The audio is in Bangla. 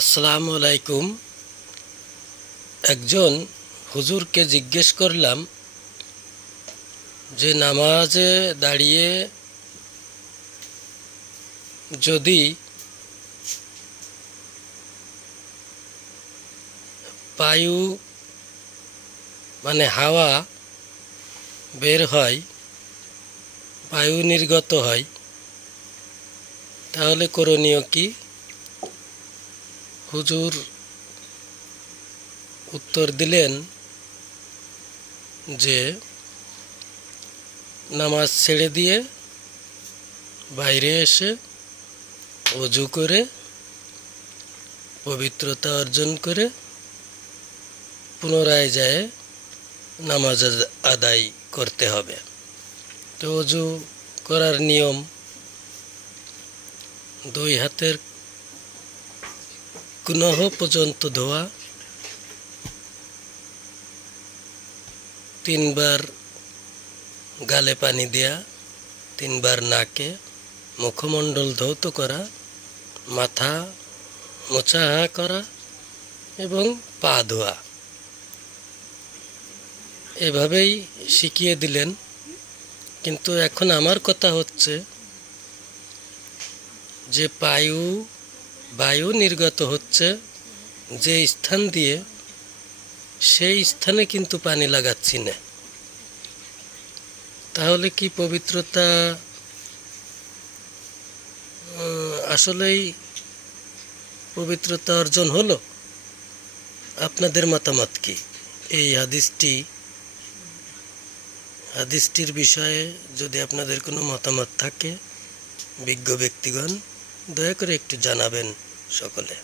আসসালামু আলাইকুম। একজন হুজুরকে জিজ্ঞেস করলাম যে নামাজে দাঁড়িয়ে যদি বায়ু হাওয়া বের হয়, বায়ু নির্গত হয়, তাহলে করণীয় কি? হুজুর উত্তর দিলেন যে নামাজ ছেড়ে দিয়ে বাইরে এসে ওযু করে পবিত্রতা অর্জন করে পুনরায় যায় নামাজ আদায় করতে হবে। তো ওযু করার নিয়ম, দুই হাতের কুনহ পর্যন্ত ধোয়া, 3 বার গালে পানি দেয়া, 3 বার নাকে, মুখমণ্ডল ধৌত করা, মাথা মোছা করা এবং পা ধোয়া। এভাবেই শিখিয়ে দিলেন। কিন্তু এখন আমার কথা হচ্ছে যে বায়ু নির্গত হচ্ছে যে স্থান দিয়ে, সেই স্থানে কিন্তু পানি লাগাচ্ছি না। তাহলে কি পবিত্রতা আসলেই পবিত্রতা অর্জন হলো? আপনাদের মতামত কি? এই হাদিসটির বিষয়ে যদি আপনাদের কোনো মতামত থাকে, বিজ্ঞ ব্যক্তিগণ দয়া করে একটু জানাবেন সকলে।